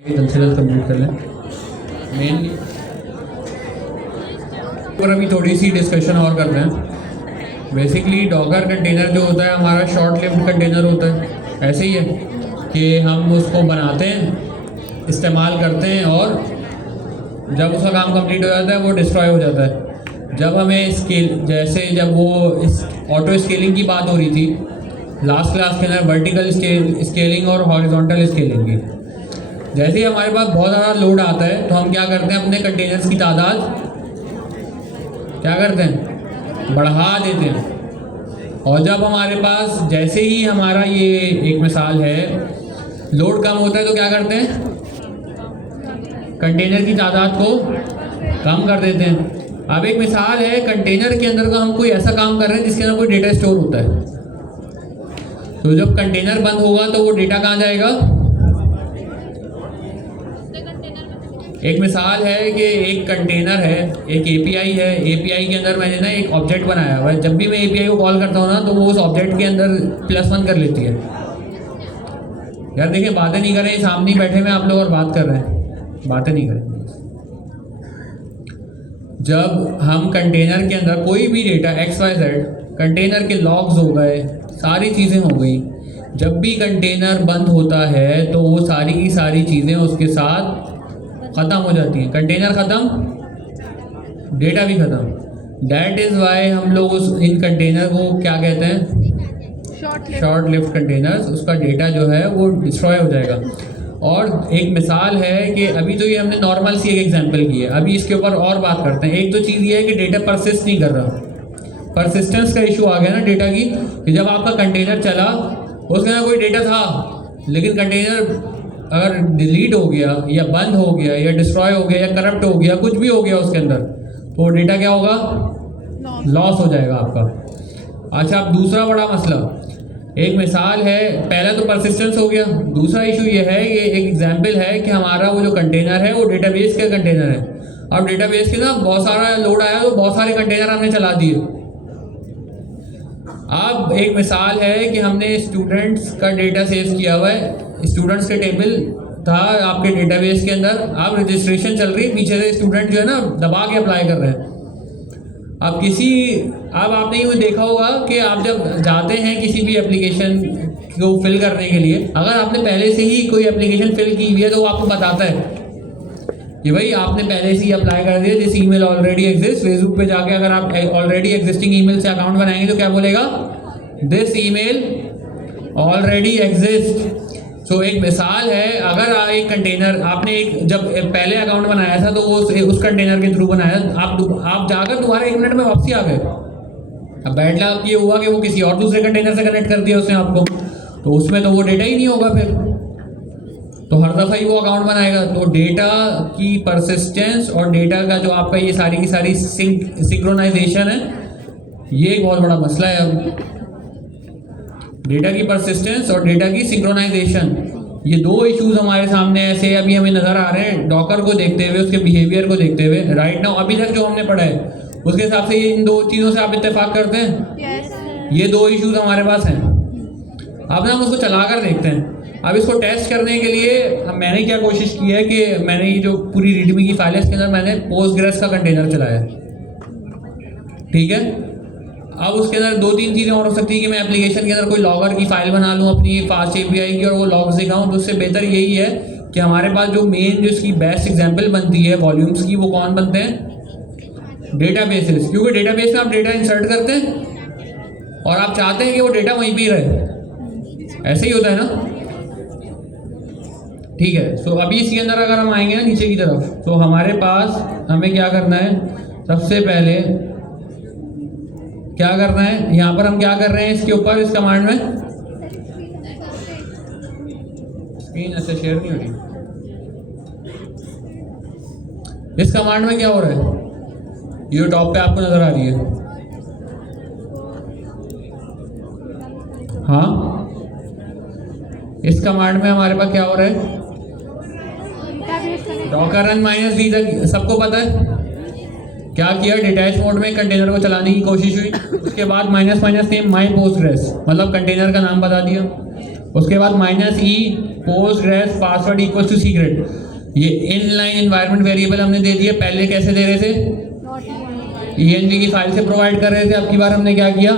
जल्द से जल्द कंप्लीट कर लें मेनली। और अभी थोड़ी सी डिस्कशन और करते हैं। बेसिकली डॉकर कंटेनर जो होता है हमारा शॉर्ट लिव्ड कंटेनर होता है। ऐसे ही है कि हम उसको बनाते हैं, इस्तेमाल करते हैं और जब उसका काम कंप्लीट हो जाता है वो डिस्ट्रॉय हो जाता है। जब हमें स्केल जैसे जब वो इस ऑटो स्केलिंग की बात हो रही थी लास्ट क्लास के अंदर, वर्टिकल स्केलिंग और हॉरिजॉन्टल स्केलिंग की, जैसे ही हमारे पास बहुत ज़्यादा लोड आता है तो हम क्या करते हैं, अपने कंटेनर्स की तादाद क्या करते हैं, बढ़ा देते हैं। और जब हमारे पास जैसे ही हमारा ये एक मिसाल है लोड कम होता है तो क्या करते हैं, कंटेनर की तादाद को कम कर देते हैं। अब एक मिसाल है कंटेनर के अंदर का हम कोई ऐसा काम कर रहे हैं जिसके अंदर कोई डेटा स्टोर होता है, तो जब कंटेनर बंद होगा तो वो डेटा कहाँ जाएगा। एक मिसाल है कि एक कंटेनर है, एक एपीआई है, एपीआई के अंदर मैंने ना एक ऑब्जेक्ट बनाया हुआ है। जब भी मैं एपीआई को कॉल करता हूँ ना तो वो उस ऑब्जेक्ट के अंदर +1 कर लेती है। यार देखिए, बातें नहीं करें, सामने बैठे में आप लोग और बात कर रहे हैं, बातें नहीं करें। जब हम कंटेनर के अंदर कोई भी डेटा XYZ, कंटेनर के लॉग्स हो गए, सारी चीज़ें हो गई, जब भी कंटेनर बंद होता है तो वो सारी की सारी चीज़ें उसके साथ ख़त्म हो जाती हैं। कंटेनर ख़त्म, डेटा भी ख़त्म। दैट इज़ वाई हम लोग इन कंटेनर को क्या कहते हैं, शॉर्ट लिव्ड कंटेनर्स। उसका डेटा जो है वो डिस्ट्रॉय हो जाएगा। और एक मिसाल है कि अभी तो ये हमने नॉर्मल सी एक एग्जांपल की है, अभी इसके ऊपर और बात करते हैं। एक तो चीज़ ये है कि डेटा परसिस्ट नहीं कर रहा, परसिस्टेंस का इशू आ गया ना डेटा की, कि जब आपका कंटेनर चला उसके अंदर कोई डेटा था, लेकिन कंटेनर अगर डिलीट हो गया या बंद हो गया या डिस्ट्रॉय हो गया या करप्ट हो गया, कुछ भी हो गया उसके अंदर, तो डेटा क्या होगा, लॉस हो जाएगा आपका। अच्छा, अब दूसरा बड़ा मसला, एक मिसाल है, पहला तो परसिस्टेंस हो गया, दूसरा इशू ये है, ये एक एग्जांपल है कि हमारा वो जो कंटेनर है वो डेटाबेस का कंटेनर है। अब डेटाबेस के ना बहुत सारा लोड आया तो बहुत सारे कंटेनर हमने चला दिए। अब एक मिसाल है कि हमने स्टूडेंट्स का डेटा सेव किया हुआ है, स्टूडेंट्स के टेबल था आपके डेटाबेस के अंदर, अब रजिस्ट्रेशन चल रही है, पीछे से स्टूडेंट जो है ना दबा के अप्लाई कर रहे हैं। अब आपने यूँ देखा होगा कि आप जब जाते हैं किसी भी एप्लीकेशन को फिल करने के लिए, अगर आपने पहले से ही कोई एप्लीकेशन फिल की हुई है तो वो आपको बताता है कि भाई आपने पहले से ही अप्लाई कर दिया, this email already exist. Facebook पे जाके अगर आप ऑलरेडी एग्जिस्टिंग ईमेल से अकाउंट बनाएंगे तो क्या बोलेगा, दिस ईमेल ऑलरेडी एग्जिस्ट। सो एक मिसाल है, अगर एक कंटेनर आपने एक जब पहले अकाउंट बनाया था तो वो उस कंटेनर के थ्रू बनाया, आप जाकर तुम्हारे 1 मिनट में वापसी आ गए। अब बैड लक ये हुआ कि वो किसी और दूसरे कंटेनर से कनेक्ट कर दिया उसने आपको, तो उसमें तो वो डेटा ही नहीं होगा, फिर तो हर दफ़ा ही वो अकाउंट बनाएगा। तो डेटा की परसिस्टेंस और डेटा का जो आपका ये सारी की सारी सिंक्रोनाइजेशन है, ये एक बहुत बड़ा मसला है। अब डेटा की परसिस्टेंस और डेटा की सिंक्रोनाइजेशन, ये दो इश्यूज हमारे सामने ऐसे अभी हमें नज़र आ रहे हैं, डॉकर को देखते हुए, उसके बिहेवियर को देखते हुए। राइट नाउ अभी तक जो हमने पढ़ा है उसके हिसाब से इन दो चीज़ों से आप इत्तेफाक करते हैं। yes. ये दो इश्यूज हमारे पास हैं। अब ना हम उसको चला कर देखते हैं। अब इसको टेस्ट करने के लिए मैंने क्या कोशिश की है कि मैंने ये जो पूरी रीडमी की फाइल है इसके अंदर मैंने पोस्टग्रेस का कंटेनर चलाया, ठीक है। अब उसके अंदर 2-3 चीज़ें और हो सकती है कि मैं एप्लीकेशन के अंदर कोई लॉगर की फाइल बना लूँ अपनी फास्ट एपीआई की और वो लॉग्स दिखाऊँ, तो उससे बेहतर यही है कि हमारे पास जो मेन जो इसकी बेस्ट एग्जांपल बनती है वॉल्यूम्स की, वो कौन बनते हैं, डेटाबेसेस। क्योंकि डेटाबेस में आप डेटा इंसर्ट करते हैं और आप चाहते हैं कि वो डेटा वहीं पे रहे, ऐसे ही होता है ना, ठीक है। सो अभी इसके अंदर अगर हम आएंगे ना नीचे की तरफ, तो हमारे पास हमें क्या करना है, सबसे पहले क्या करना है, यहाँ पर हम क्या कर रहे हैं, इसके ऊपर इस कमांड में, स्क्रीन ऐसे शेयर नहीं हो रही, इस कमांड में क्या हो रहा है, ये टॉप पे आपको नजर आ रही है, हाँ, इस कमांड में हमारे पास क्या हो रहा है, डॉकर रन -d तक सबको पता है। क्या किया, डिटैच मोड में कंटेनर को चलाने की कोशिश हुई, उसके बाद --- नेम माई पोस्टग्रेस, मतलब कंटेनर का नाम बता दिया, उसके बाद -e Postgres password equal to secret, ये इनलाइन एनवायरनमेंट वेरिएबल हमने दे दिया। पहले कैसे दे रहे थे, ENV की फाइल से प्रोवाइड कर रहे थे। अब की बार हमने क्या किया,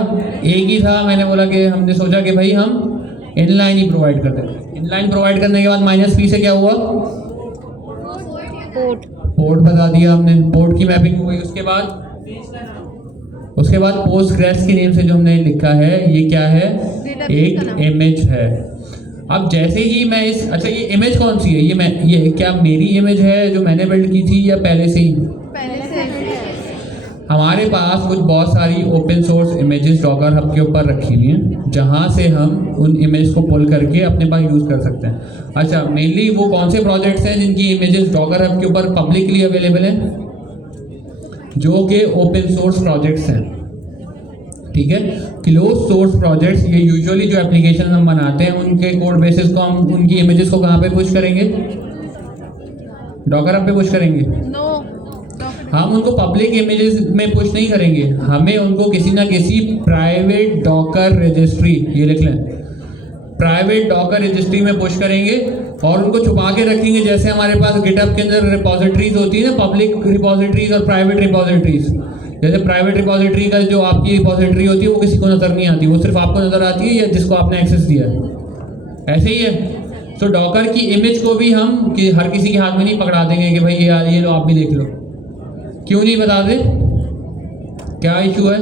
एक ही था, मैंने बोला कि हमने सोचा कि भाई हम इनलाइन ही प्रोवाइड करते हैं। इनलाइन प्रोवाइड करने के बाद -p से क्या हुआ, पोर्ट बता दिया हमने, पोर्ट की मैपिंग हो गई। उसके बाद पोस्टग्रेस की नेम से जो हमने लिखा है ये क्या है, एक इमेज है। अब जैसे ही मैं इस, अच्छा ये इमेज कौन सी है, ये क्या मेरी इमेज है जो मैंने बिल्ड की थी या पहले से ही? हमारे पास कुछ बहुत सारी open source images Docker hub के ऊपर रखी हुई हैं, जहाँ से हम उन इमेज को पुल करके अपने पास यूज़ कर सकते हैं। अच्छा, मेनली वो कौन से प्रोजेक्ट्स हैं जिनकी इमेजेस डॉकर हब के ऊपर पब्लिकली अवेलेबल हैं, जो कि ओपन सोर्स प्रोजेक्ट्स हैं, ठीक है। क्लोज सोर्स प्रोजेक्ट्स, ये यूजुअली जो एप्लीकेशन हम बनाते हैं उनके कोड बेसिस को हम उनकी इमेजेस को कहाँ पे पुश करेंगे, डॉकर हब पे पुश करेंगे। हम उनको पब्लिक इमेजेस में पुश नहीं करेंगे, हमें उनको किसी ना किसी प्राइवेट डॉकर रजिस्ट्री, ये लिख लें, प्राइवेट डॉकर रजिस्ट्री में पुश करेंगे और उनको छुपा के रखेंगे। जैसे हमारे पास गिटहब के अंदर रिपोजिटरीज होती है ना, पब्लिक रिपोजिटरीज और प्राइवेट रिपोजिटरीज। जैसे प्राइवेट रिपोजिटरी का जो आपकी रिपोजिटरी होती है वो किसी को नज़र नहीं आती, वो सिर्फ आपको नज़र आती है या जिसको आपने एक्सेस दिया है, ऐसे ही है। तो डॉकर की इमेज को भी हम कि हर किसी के हाथ में नहीं पकड़ा देंगे कि भाई ये लो आप भी देख लो। क्यों नहीं बता दे, क्या इशू है?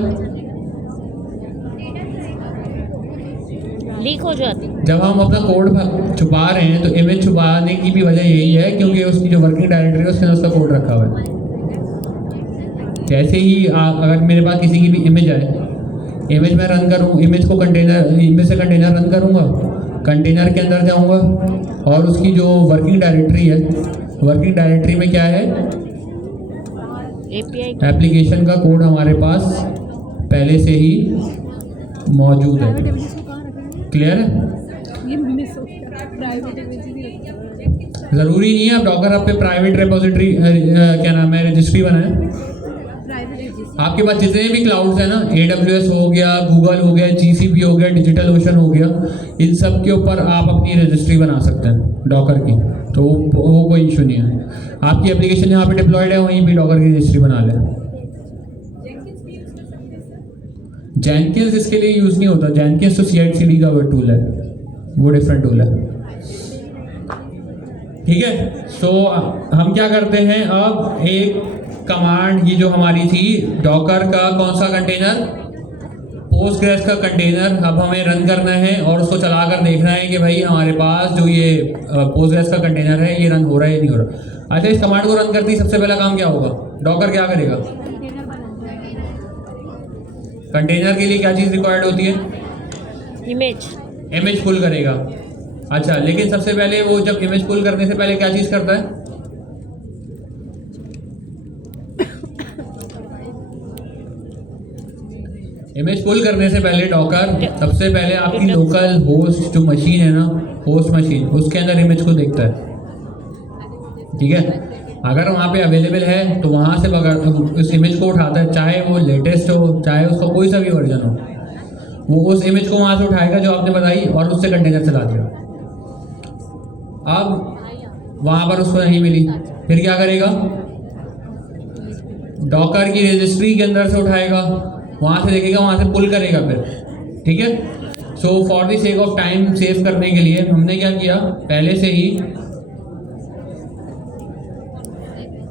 लीक हो जाती। जब हम अपना कोड छुपा रहे हैं तो इमेज छुपाने की भी वजह यही है क्योंकि उसकी जो वर्किंग डायरेक्टरी है उसके अंदर उसका कोड रखा हुआ है। जैसे ही अगर मेरे पास किसी की भी इमेज आए, इमेज में रन करूँ, इमेज को कंटेनर, इमेज से कंटेनर रन करूँगा, कंटेनर के अंदर जाऊँगा और उसकी जो वर्किंग डायरेक्टरी है, वर्किंग डायरेक्टरी में क्या है, API एप्लीकेशन का कोड हमारे पास पहले से ही मौजूद है। क्लियर है? ज़रूरी नहीं है आप डॉकर हब पे प्राइवेट रिपोजिटरी क्या नाम है रजिस्ट्री बनाएं। आपके पास जितने भी क्लाउड्स हैं ना, AWS हो गया, गूगल हो गया, GCP हो गया, डिजिटल ओशन हो गया, इन सब के ऊपर आप अपनी रजिस्ट्री बना सकते हैं डॉकर की, तो वो कोई इशू नहीं है। आपकी एप्लीकेशन यहाँ पे डिप्लॉयड है, वहीं भी डॉकर की रजिस्ट्री बना लें। जेनकिंस इसके लिए यूज़ नहीं होता, जेनकिंस तो CI/CD का वो टूल है, वो डिफरेंट टूल है, ठीक है। सो हम क्या करते हैं, अब एक कमांड, ये जो हमारी थी डॉकर का कौन सा कंटेनर, पोस्टग्रेस का कंटेनर, अब हमें रन करना है और उसको चला कर देखना है कि भाई हमारे पास जो ये पोस्टग्रेस का कंटेनर है ये रन हो रहा है या नहीं हो रहा। अच्छा, इस कमांड को रन करते ही सबसे पहला काम क्या होगा, डॉकर क्या करेगा, कंटेनर के लिए क्या चीज़ रिक्वायर्ड होती है, इमेज पुल करेगा। अच्छा, लेकिन सबसे पहले वो जब इमेज पुल करने से पहले क्या चीज़ करता है, इमेज पुल करने से पहले डॉकर सबसे पहले आपकी लोकल होस्ट जो मशीन है ना, होस्ट मशीन, उसके अंदर इमेज को देखता है, ठीक है। अगर वहाँ पे अवेलेबल है तो वहाँ से उस इमेज को उठाता है, चाहे वो लेटेस्ट हो, चाहे उसका कोई सा भी वर्जन हो, वो उस इमेज को वहाँ से उठाएगा जो आपने बताई और उससे कंटेनर चला दिया। अब वहाँ पर उसको नहीं मिली, फिर क्या करेगा, डॉकर की रजिस्ट्री के अंदर से उठाएगा, वहाँ से देखेगा, वहाँ से पुल करेगा फिर, ठीक है। So for the sake of time save करने के लिए हमने क्या किया, पहले से ही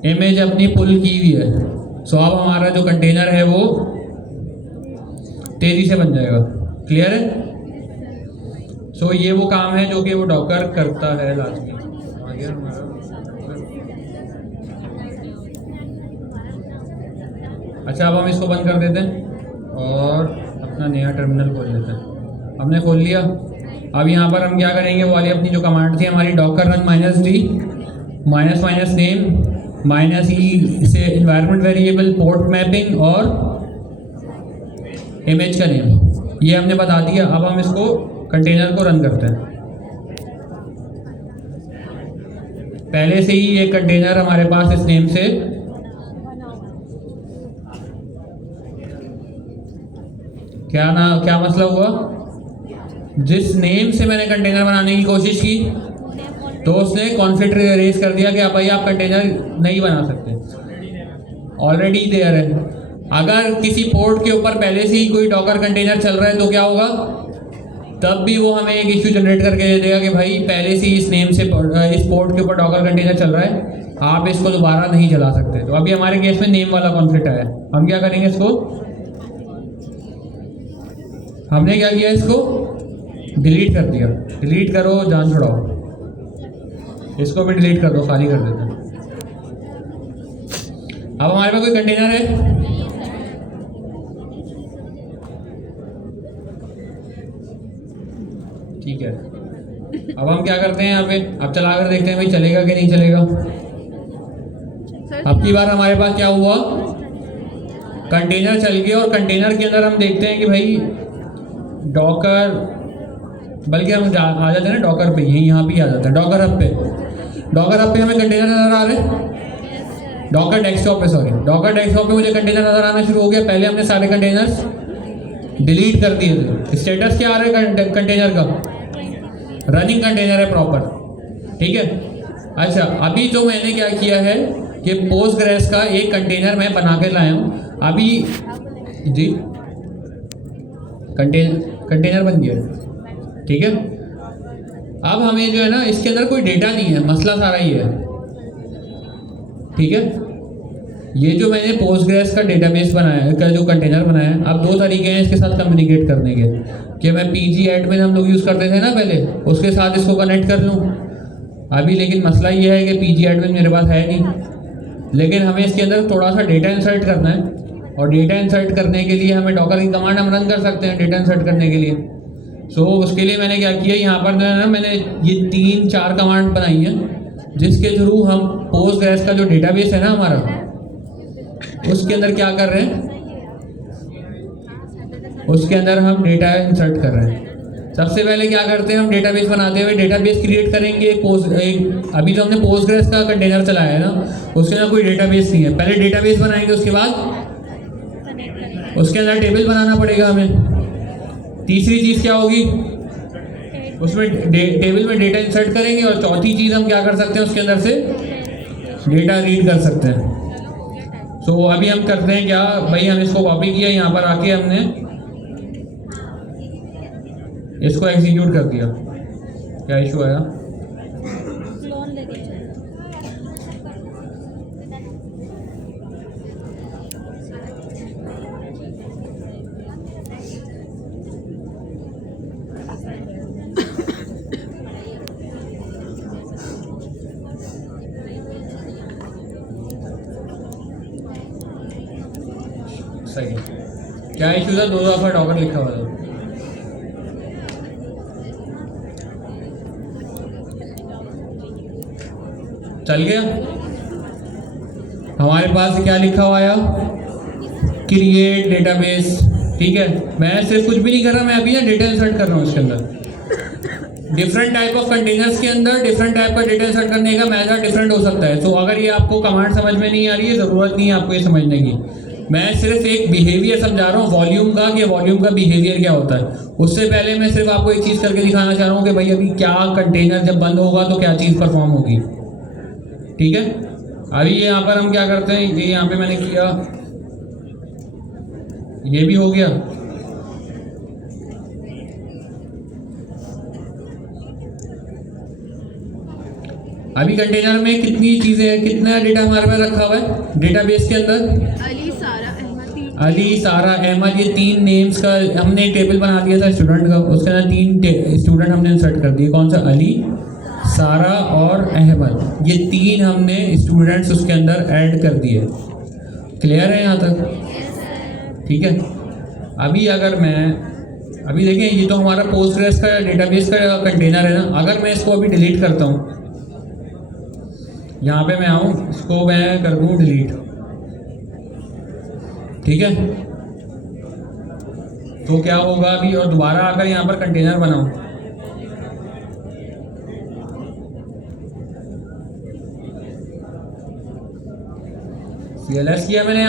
इमेज अपनी पुल की हुई है। सो अब हमारा जो कंटेनर है वो तेजी से बन जाएगा। क्लियर है? सो ये वो काम है जो कि वो डॉकर करता है लाजमी। अच्छा, अब हम इसको बंद कर देते हैं और अपना नया टर्मिनल खोल लेते हैं। हमने खोल लिया। अब यहाँ पर हम क्या करेंगे, वो वाली अपनी जो कमांड थी हमारी Docker run -d -name -e से इन्वायरमेंट वेरिएबल, पोर्ट मैपिंग और इमेज का नेम, ये हमने बता दिया। अब हम इसको कंटेनर को रन करते हैं। पहले से ही एक कंटेनर हमारे पास इस नेम से क्या मसला हुआ, जिस नेम से मैंने कंटेनर बनाने की कोशिश की तो उसने कॉन्फ्लिक्ट रेज कर दिया कि अब भाई आप कंटेनर नहीं बना सकते, ऑलरेडी देयर है। अगर किसी पोर्ट के ऊपर पहले से ही कोई डॉकर कंटेनर चल रहा है तो क्या होगा, तब भी वो हमें एक इश्यू जनरेट करके दे देगा कि भाई पहले से ही इस नेम से इस पोर्ट के ऊपर डॉकर कंटेनर चल रहा है, आप इसको दोबारा नहीं चला सकते। तो अभी हमारे केस में नेम वाला कॉन्फ्लिक्ट आया, हम क्या करेंगे, इसको हमने क्या किया, इसको डिलीट कर दिया। डिलीट करो, जान छुड़ाओ, इसको भी डिलीट कर दो, खाली कर देते हैं। अब हमारे पास कोई कंटेनर है, ठीक है। अब हम क्या करते हैं यहाँ पे, अब चला कर देखते हैं भाई चलेगा कि नहीं चलेगा। अब की बार हमारे पास क्या हुआ, कंटेनर चल गया और कंटेनर के अंदर हम देखते हैं कि भाई डॉकर, बल्कि हम आ जाते हैं ना डॉकर पे, यहाँ पे ही आ जाता है डॉकर हब पे। डॉकर हब पे हमें कंटेनर नजर आ रहे हैं, डॉकर डेस्कटॉप पे, सॉरी डॉकर डेस्कटॉप पे मुझे कंटेनर नजर आना शुरू हो गया। पहले हमने सारे कंटेनर्स डिलीट कर दिए थे। स्टेटस क्या आ रहा है कंटेनर का, रनिंग कंटेनर है प्रॉपर, ठीक है। अच्छा, अभी जो मैंने क्या किया है कि पोस्टग्रेस का एक कंटेनर मैं बना के लाया हूँ अभी जी, कंटेनर बन गया, ठीक है। अब हमें जो है ना इसके अंदर कोई डेटा नहीं है, मसला सारा ही है, ठीक है। ये जो मैंने पोस्टग्रेस का डेटाबेस बनाया है, का जो कंटेनर बनाया है, अब दो तरीके हैं इसके साथ कम्युनिकेट करने के, कि मैं पीजी एडमिन हम लोग यूज़ करते थे ना पहले, उसके साथ इसको कनेक्ट कर लूँ अभी। लेकिन मसला ये है कि पीजी एडमिन मेरे पास है नहीं, लेकिन हमें इसके अंदर थोड़ा सा डेटा इंसर्ट करना है, और डेटा इंसर्ट करने के लिए हमें डॉकर की कमांड हम रन कर सकते हैं डेटा इंसर्ट करने के लिए। सो उसके लिए मैंने क्या किया, यहाँ पर जो है ना मैंने ये 3-4 कमांड बनाई हैं, जिसके थ्रू हम पोस्टग्रेस का जो डेटाबेस है ना हमारा, उसके अंदर क्या कर रहे हैं, उसके अंदर हम डेटा इंसर्ट कर रहे हैं। सबसे पहले क्या करते हैं, हम डेटाबेस बनाते हुए डेटाबेस क्रिएट करेंगे। एक अभी जो हमने पोस्टग्रेस का कंटेनर चलाया है ना, उसके अंदर कोई डेटाबेस नहीं है, पहले डेटाबेस बनाएंगे, उसके बाद उसके अंदर टेबल बनाना पड़ेगा हमें। तीसरी चीज़ क्या होगी, उसमें टेबल में डेटा इंसर्ट करेंगे, और चौथी चीज़ हम क्या कर सकते हैं, उसके अंदर से डेटा रीड कर सकते हैं। सो अभी हम करते हैं क्या भाई, हम इसको कॉपी किया, यहाँ पर आके हमने इसको एग्जीक्यूट कर दिया। क्या इशू आया, सही क्या इशू था, 2 दफ़ा डॉकर लिखा हुआ था। चल गया, हमारे पास क्या लिखा हुआ आया, क्रिएट डेटाबेस, ठीक है। मैं सिर्फ कुछ भी नहीं कर रहा, मैं अभी ना डेटा इंसर्ट कर रहा हूँ इसके अंदर। डिफरेंट टाइप ऑफ कंटेनर्स के अंदर डिफरेंट टाइप का डेटा इंसर्ट करने का मेथड डिफरेंट हो सकता है। तो अगर ये आपको कमांड समझ में नहीं आ रही है, ज़रूरत नहीं है आपको ये समझने की, मैं सिर्फ एक बिहेवियर समझा रहा हूँ वॉल्यूम का, कि वॉल्यूम का बिहेवियर क्या होता है। उससे पहले मैं सिर्फ आपको एक चीज़ करके दिखाना चाह रहा हूँ कि भाई अभी क्या कंटेनर जब बंद होगा तो क्या चीज़ परफॉर्म होगी, ठीक है। अभी यहाँ पर हम क्या करते हैं, ये यहाँ पे मैंने किया, ये भी हो गया। अभी कंटेनर में कितनी चीज़ें हैं, कितना डेटा हमारे पास रखा हुआ है डेटाबेस के अंदर, अली सारा अहमद, ये 3 नेम्स का हमने एक टेबल बना दिया था स्टूडेंट का, उसके अंदर 3 स्टूडेंट हमने इंसर्ट कर दिए। कौन सा, अली, सारा और अहमद, ये 3 हमने स्टूडेंट्स उसके अंदर ऐड कर दिए। क्लियर है यहाँ तक, ठीक है। अभी अगर मैं अभी देखें, ये तो हमारा पोस्टग्रेस का डेटाबेस का कंटेनर है ना, अगर मैं इसको अभी डिलीट करता हूँ, यहाँ पे मैं आऊँ, इसको मैं कर दूँ डिलीट, ठीक है। तो क्या होगा अभी, और दोबारा अगर यहाँ पर कंटेनर बनाऊँ, CLS किया मैंने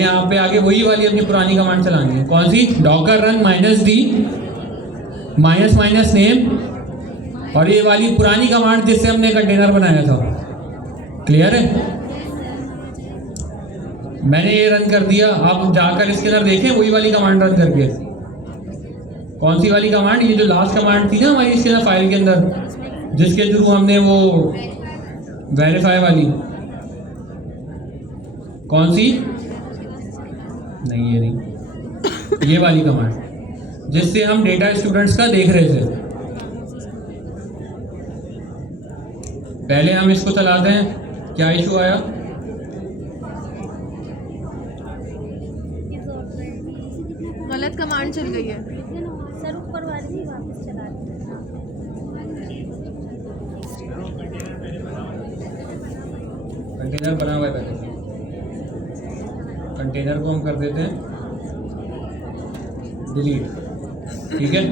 यहाँ पे आगे वही वाली अपनी पुरानी कमांड चलानी है। कौन सी, डॉकर रन -d --- नेम और ये वाली पुरानी कमांड जिससे हमने कंटेनर बनाया था। क्लियर है? मैंने ये रन कर दिया, आप जाकर इसके अंदर देखें वही वाली कमांड रन करके। कौन सी वाली कमांड? ये जो लास्ट कमांड थी ना हमारी इसके अंदर फाइल के अंदर, जिसके थ्रू हमने वो वेरीफाई वाली, कौन सी? नहीं ये नहीं, ये वाली कमांड जिससे हम डेटा स्टूडेंट्स का देख रहे थे। पहले हम इसको चलाते हैं, क्या इशू आया? गलत कमांड चल गई है। सर ऊपर वाली वापस चला कंटेनर बना हुआ है पहले, कंटेनर को हम कर देते हैं डिलीट। ठीक है,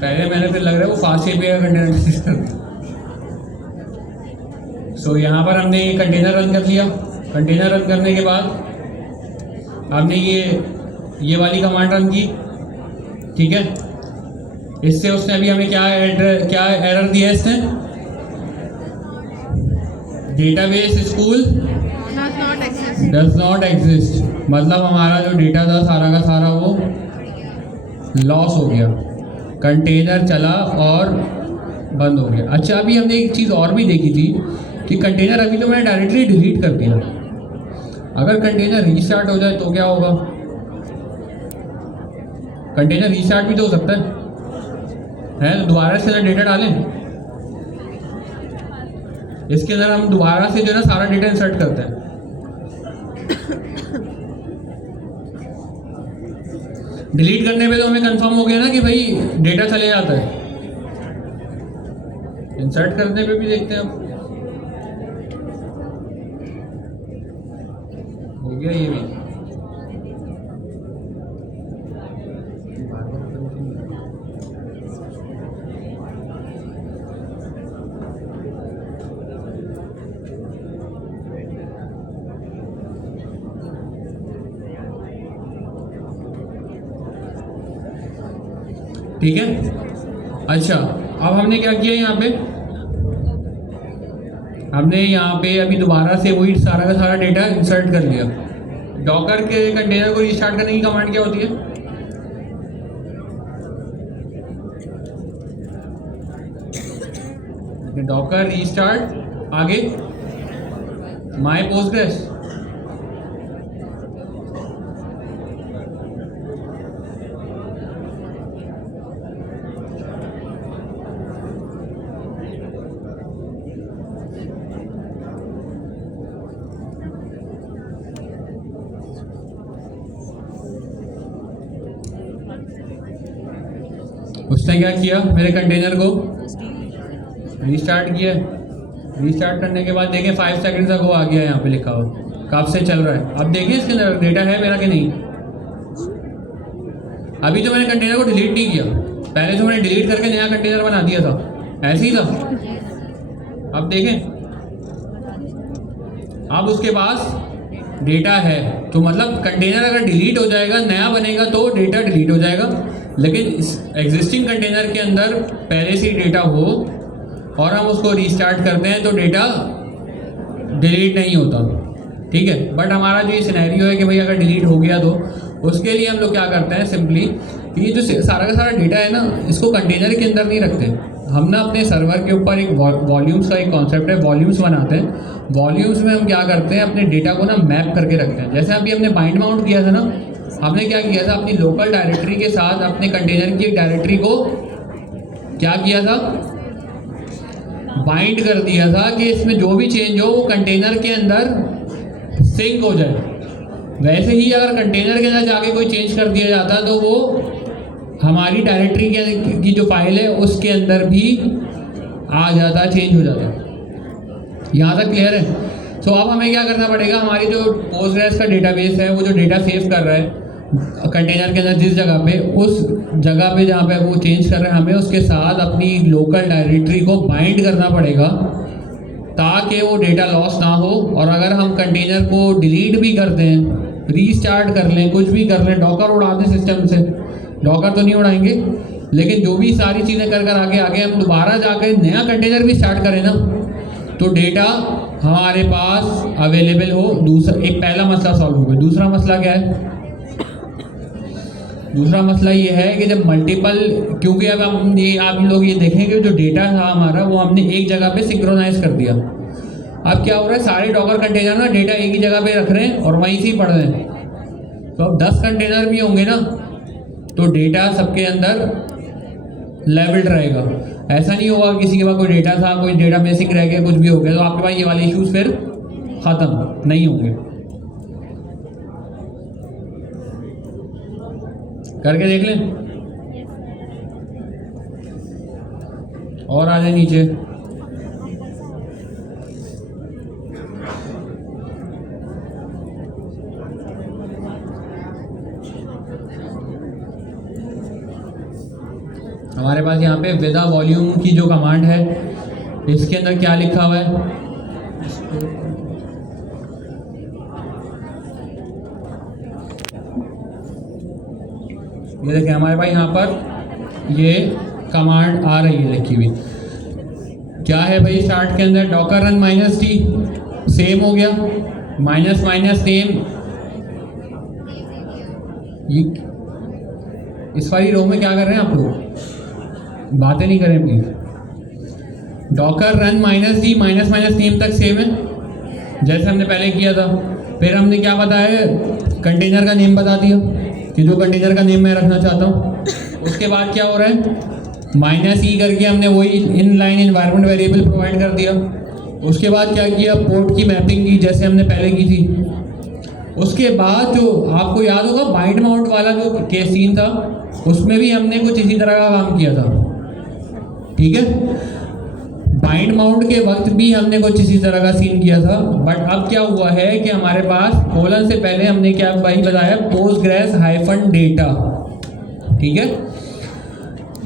पहले मैंने फिर लग रहा है वो फास्ट एपीआई का कंटेनर डिलीट कर दिया। सो यहाँ पर हमने ये कंटेनर रन कर लिया। कंटेनर रन करने के बाद हमने ये वाली कमांड रन की। ठीक है, इससे उसने अभी हमें क्या एरर दिया है इसने? Database school does not exist, मतलब हमारा जो डेटा था सारा का सारा वो लॉस हो गया, कंटेनर चला और बंद हो गया। अच्छा, अभी हमने एक चीज़ और भी देखी थी कि कंटेनर अभी तो मैंने डायरेक्टली डिलीट कर दिया, अगर कंटेनर रीस्टार्ट हो जाए तो क्या होगा? कंटेनर रीस्टार्ट भी तो हो सकता है तो दोबारा से डेटा डालें, इसके अंदर हम दोबारा से जो है ना सारा डेटा इंसर्ट करते हैं। डिलीट करने पे तो हमें कंफर्म हो गया ना कि भाई डेटा चले जाता है, इंसर्ट करने पे भी देखते हैं अब हो गया ये भी। ठीक है, अच्छा अब हमने क्या किया यहाँ पे? हमने यहाँ पे अभी दोबारा से वही सारा का सारा डेटा इंसर्ट कर लिया। डॉकर के कंटेनर को रिस्टार्ट करने की कमांड क्या होती है? डॉकर रीस्टार्ट, आगे माय पोस्टग्रेस। उसने क्या किया? मेरे कंटेनर को रीस्टार्ट किया। रीस्टार्ट करने के बाद देखें 5 सेकंड्स अगो आ गया, यहाँ पे लिखा हुआ कब से चल रहा है। अब देखिए इसके अंदर डेटा है मेरा कि नहीं। अभी तो मैंने कंटेनर को डिलीट नहीं किया, पहले तो मैंने डिलीट करके नया कंटेनर बना दिया था, ऐसे ही था। अब देखें, अब उसके पास डेटा है, तो मतलब कंटेनर अगर डिलीट हो जाएगा नया बनेगा तो डेटा डिलीट हो जाएगा, लेकिन एग्जिस्टिंग कंटेनर के अंदर पहले से ही डेटा हो और हम उसको रीस्टार्ट करते हैं तो डेटा डिलीट नहीं होता। ठीक है, बट हमारा जो ये सिनेरियो है कि भाई अगर डिलीट हो गया तो उसके लिए हम लोग क्या करते हैं, सिंपली ये जो सारा का सारा डेटा है ना, इसको कंटेनर के अंदर नहीं रखते हम ना, अपने सर्वर के ऊपर एक वॉल्यूम्स का एक कॉन्सेप्ट है, वॉल्यूम्स बनाते हैं। वॉल्यूम्स में हम क्या करते हैं, अपने डेटा को ना मैप करके रखते हैं। जैसे अभी हमने बाइंड माउंट किया था ना, हमने क्या किया था, अपनी लोकल डायरेक्टरी के साथ अपने कंटेनर की एक डायरेक्टरी को क्या किया था, बाइंड कर दिया था कि इसमें जो भी चेंज हो वो कंटेनर के अंदर सिंक हो जाए। वैसे ही अगर कंटेनर के अंदर जाके कोई चेंज कर दिया जाता तो वो हमारी डायरेक्टरी की जो फाइल है उसके अंदर भी आ जाता, चेंज हो जाता। यहाँ तक क्लियर है? तो अब हमें क्या करना पड़ेगा, हमारी जो पोस्टग्रेस का डेटाबेस है वो जो डेटा सेव कर रहा है कंटेनर के अंदर जिस जगह पे, उस जगह पे जहाँ पे वो चेंज कर रहे हैं, हमें उसके साथ अपनी लोकल डायरेक्टरी को बाइंड करना पड़ेगा ताकि वो डेटा लॉस ना हो। और अगर हम कंटेनर को डिलीट भी कर दें, रीस्टार्ट कर लें, कुछ भी कर लें, डॉकर उड़ा दें सिस्टम से, डॉकर तो नहीं उड़ाएंगे, लेकिन जो भी सारी चीज़ें कर कर आगे आगे हम दोबारा जाकर नया कंटेनर भी स्टार्ट करें ना, तो डेटा हमारे पास अवेलेबल हो। दूसरा एक पहला मसला सॉल्व हो गया। दूसरा मसला क्या है? दूसरा मसला ये है कि जब मल्टीपल, क्योंकि अब हम ये आप लोग ये देखेंगे जो डेटा था हमारा वो हमने एक जगह पे सिंक्रोनाइज कर दिया। अब क्या हो रहा है, सारे डॉकर कंटेनर ना डेटा एक ही जगह पे रख रहे हैं और वहीं से ही पढ़ रहे हैं। तो अब 10 कंटेनर भी होंगे ना तो डेटा सबके अंदर लेवल्ड रहेगा। ऐसा नहीं होगा किसी के पास कोई डेटा था, कोई डेटा मिसिंग रह गया, कुछ भी हो गया, तो आपके पास ये वाले इश्यूज फिर ख़त्म नहीं होंगे। करके देख लें और आ जाए नीचे। हमारे पास यहाँ पे विदा वॉल्यूम की जो कमांड है इसके अंदर क्या लिखा हुआ है? ये देखिए हमारे पास यहाँ पर ये कमांड आ रही है लिखी हुई। क्या है भाई? स्टार्ट के अंदर डॉकर रन -t सेम हो गया, माइनस माइनस सेम। ये इस वाली रो में क्या कर रहे हैं आप लोग? बातें नहीं करें please. Docker run -d minus minus name तक सेम है जैसे हमने पहले किया था। फिर हमने क्या बताया? कंटेनर का नेम बता दिया कि जो कंटेनर का नेम मैं रखना चाहता हूँ। उसके बाद क्या हो रहा है? -e करके हमने वही in line environment variable provide कर दिया। उसके बाद क्या किया? पोर्ट की मैपिंग की जैसे हमने पहले की थी। उसके बाद जो आपको याद होगा बाइंड माउंट वाला जो केस सीन था उसमें भी हमने कुछ इसी तरह का काम किया था। ठीक है, बाइंड माउंट के वक्त भी हमने कुछ इसी तरह का सीन किया था। बट अब क्या हुआ है कि हमारे पास कोलन से पहले हमने क्या वही बताया? Postgres hyphen data. ठीक है,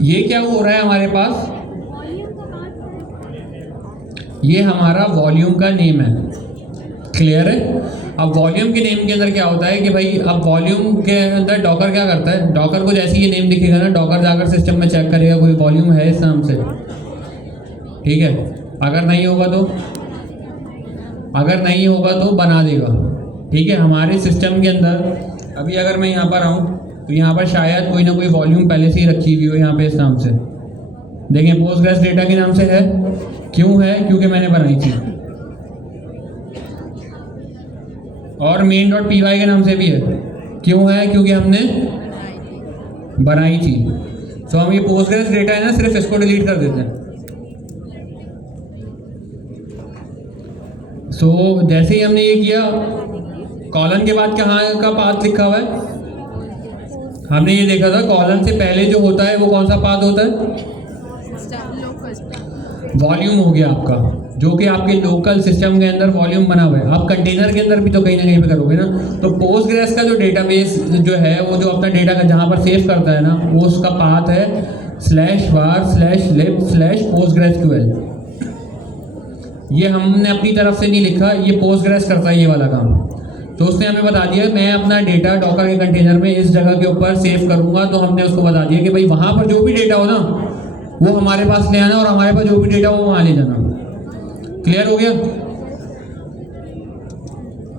ये क्या हो रहा है हमारे पास? ये हमारा वॉल्यूम का नेम है। क्लियर है? अब वॉल्यूम के नेम के अंदर क्या होता है कि भाई अब वॉल्यूम के अंदर डॉकर क्या करता है? डॉकर को जैसे ये नेम दिखेगा ना, डॉकर जाकर सिस्टम में चेक करेगा कोई वॉल्यूम है इस नाम से। ठीक है, अगर नहीं होगा तो बना देगा। ठीक है, हमारे सिस्टम के अंदर अभी अगर मैं यहाँ पर आऊँ तो यहाँ पर शायद कोई ना कोई वॉल्यूम पहले से ही रखी हुई हो यहाँ पे इस नाम से। देखें पोस्टग्रेस डेटा के नाम से है। क्यों है? क्योंकि मैंने बनाई थी। और main.py के नाम से भी है। क्यों है? क्योंकि हमने बनाई थी। तो हम ये पोस्टग्रेस डेटा है ना सिर्फ इसको डिलीट कर देते हैं। सो जैसे ही हमने ये किया, कॉलन के बाद कहाँ का पाथ लिखा हुआ है? हमने ये देखा था कॉलन से पहले जो होता है वो कौन सा पाथ होता है? वॉल्यूम हो गया आपका, जो कि आपके लोकल सिस्टम के अंदर वॉल्यूम बना हुआ है। आप कंटेनर के अंदर भी तो कहीं ना कहीं पे करोगे ना। तो पोस्टग्रेस का जो डेटाबेस जो है वो जो अपना डेटा का जहाँ पर सेव करता है ना वो उसका पाथ है /var/lib/postgresql। ये हमने अपनी तरफ से नहीं लिखा, ये पोस्टग्रेस करता है ये वाला काम। तो उसने हमें बता दिया मैं अपना डेटा डॉकर के कंटेनर में इस जगह के ऊपर सेव करूँगा। तो हमने उसको बता दिया कि भाई वहाँ पर जो भी डेटा हो ना वो हमारे पास ले आना और हमारे पास जो भी डेटा हो वहाँ ले जाना। क्लियर हो गया?